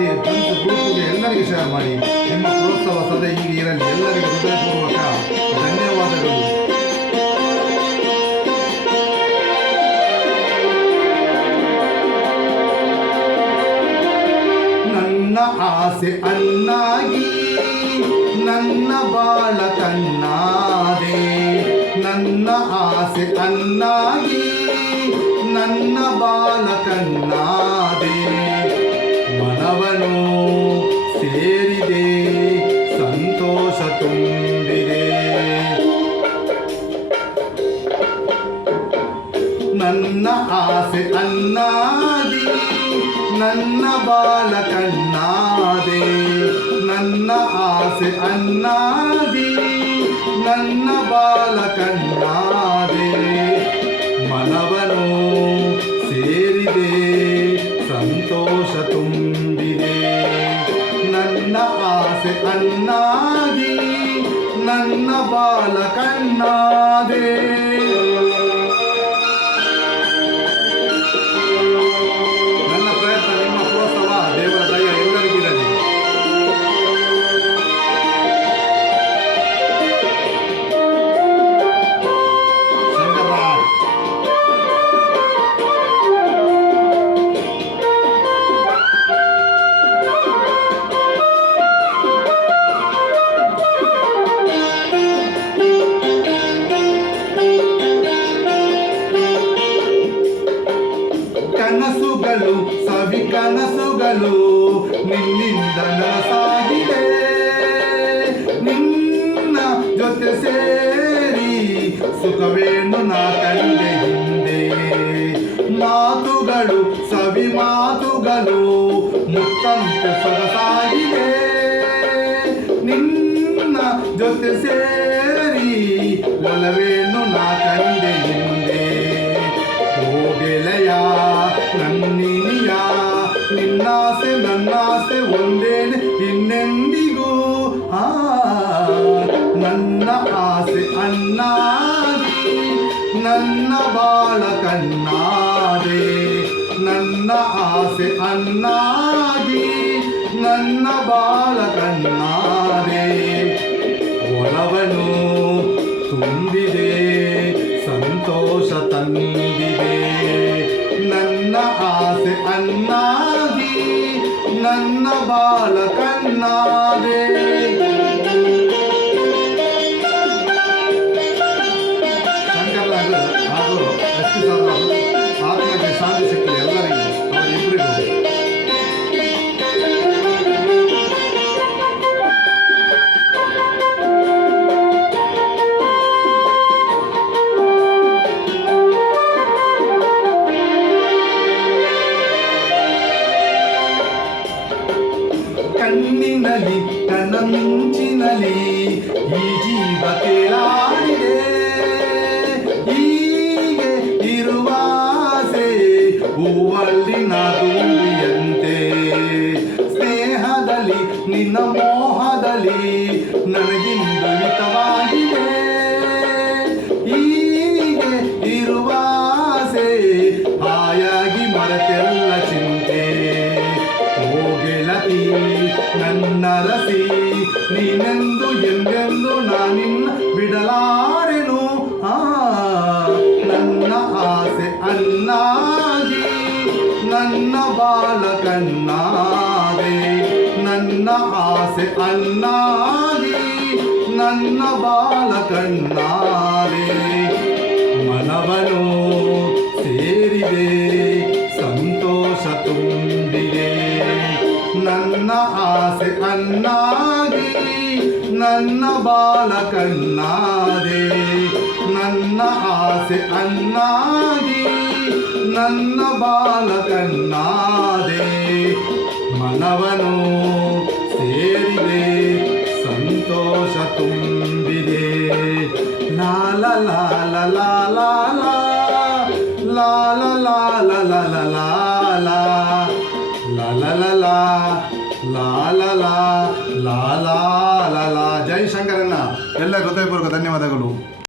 ಮಾಡಿ, ಫ್ರೆಂಡ್ಸ್ ಗ್ರೂಪ್ಗೆ ಎಲ್ಲರಿಗೆ ಶೇರ್ ಮಾಡಿ. ನಿಮ್ಮ ಪ್ರೋತ್ಸಾಹ ಸದಾ ಹೀಗೆ ಇರಲಿ. ಎಲ್ಲರಿಗೂ ಹೃದಯಪೂರ್ವಕ ಧನ್ಯವಾದಗಳು. ನನ್ನ ಆಸೆ ಅನ್ನಾಗಿ ನನ್ನ ಬಾಳ ಕಣ್ಣಾದೆ, ನನ್ನ ಆಸೆ ಅನ್ನಾಗಿ ನನ್ನ ಬಾಲ ಕಣ್ಣಾದೆ. ಮನವನು ಸೇರಿದೆ, ಸಂತೋಷ ತುಂಬಿದೆ. ನನ್ನ ಆಸೆ ಅನ್ನಾದಿ ನನ್ನ ಬಾಲ ಕಣ್ಣಾದೆ, ನನ್ನ ಆಸೆ ಅನ್ನಾದಿ ನನ್ನ ಬಾಲ ಕಣ್ಣಾದೆ. ಮನವನು ಸೇರಿದೆ, ಸಂತೋಷ ತುಂಬಿದೆ. ನನ್ನ ಆಸೆ ಅನ್ನಾದಿ ನನ್ನ ಬಾಲ ಕಣ್ಣಾದೆ. ನನ್ನ ಪ್ರಯತ್ನ, ನಿಮ್ಮ ಪ್ರೋತ್ಸಾಹ, ದೇವರ ದಯ ಎಲ್ಲರಿಗಿರಲಿ. ಕನಸುಗಳು, ಸವಿ ಕನಸುಗಳು ನಿನ್ನಿಂದ ನನಸಾಗಿದೆ. ನಿನ್ನ ಜೊತೆ ಸೇರಿ ಸುಖವೇನು ನಾ ಕಂಡೆ ಹಿಂದೆ. ಮಾತುಗಳು, ಸವಿ ಮಾತುಗಳು ಮುತ್ತಂತೆ ಸೊಗಸಾಗಿದೆ. ನಿನ್ನ ಜೊತೆ ಸೇರಿ ಒಲವೇನು ನಾ ಕಂಡೆ ಹಿಂದೆ. ಓ ಗೆಳೆಯ ನನ್ನಿನಿಯ, ನಿನ್ನಾಸೆ ನನ್ನಾಸೆ ಒಂದೇನೆ ಇನ್ನೆಂದಿಗೂ. ನನ್ನ ಆಸೆ ಅನ್ನಾಗಿ ನನ್ನ ಬಾಳ ಕಣ್ಣಾದೆ, ನನ್ನ ಆಸೆ ಅನ್ನಾಗಿ ನನ್ನ ಬಾಳ ಕಣ್ಣಾದೆ. ಒಲವನು ತುಂಬಿದೆ, ಸಂತೋಷ ತಂದಿದೆ. ನನ್ನ ಆಸೆ ಅನ್ನಾಗಿ ನನ್ನ ಬಾಳ ಕಣ್ಣಾದೆ. ಶಂಕರರಾಜ ಹಾಗೂ ಎಸ್.ಪಿ. ಸರ್ ಆತ್ಮಕ್ಕೆ ಶಾಂತಿ ಸಿಕ್ಕಲಿ ಎಲ್ಲರಿಗೂ, ಅವರಿಬ್ಬರಿಗೂ. ಕಣ್ಣಿನಲ್ಲಿ ಕಣ್ಣ ಮಿಂಚಿನಲ್ಲಿ ಈ ಜೀವ ತೇಲಾಡಿದೆ. ಹೀಗೆ ಇರುವಾಸೆ ಹೂವಲ್ಲಿನ ತುಂಬಿಯಂತೆ. ಸ್ನೇಹದಲ್ಲಿ ನಿನ್ನ ಮೋಹದಲ್ಲಿ ನನಗಿಂದು ಮಿತವಾಗಿದೆ. ಹೀಗೆ ಇರುವಾಸೆ ಹಾಯಾಗಿ ಮರೆತೆಲ್ಲ ಚಿಂತೆ. ಓ ಗೆಳತಿ ನನ್ನ ರಸಿ, ನೀನೆಂದು ಎಂದೆಂದು ನಾನಿನ್ನ ಬಿಡಲಾರೆನು. ನನ್ನ ಆಸೆ ಅನ್ನಾಗಿ ನನ್ನ ಬಾಲ ಕಣ್ಣಾದೆ, ನನ್ನ ಆಸೆ ಅನ್ನಾಗಿ ನನ್ನ ಬಾಲ ಕಣ್ಣಾದೆ. ಮನವನು ಸೇರಿದೆ, ಸಂತೋಷ ತುಂಬಿದೆ. ನನ್ನ ಆಸೆ ಅನ್ನಾಗಿ ನನ್ನ ಬಾಲ ಕಣ್ಣಾದೆ, ನನ್ನ ಆಸೆ ಅನ್ನಾಗಿ ನನ್ನ ಬಾಲ ಕಣ್ಣಾದೆ. ಮನವನು ಸೇರಿದೆ, ಸಂತೋಷ ತುಂಬಿದೆ. ಲಾಲ ಲಾಲ ಲಾಲ ಲಾಲ ಲಾಲ ಲಾಲ ಲಾಲ ಲಾಲ ಲಾಲ ಲಾಲ. ಜೈ ಶಂಕರಣ್ಣ. ಎಲ್ಲ ಹೃದಯಪೂರ್ವಕ ಧನ್ಯವಾದಗಳು.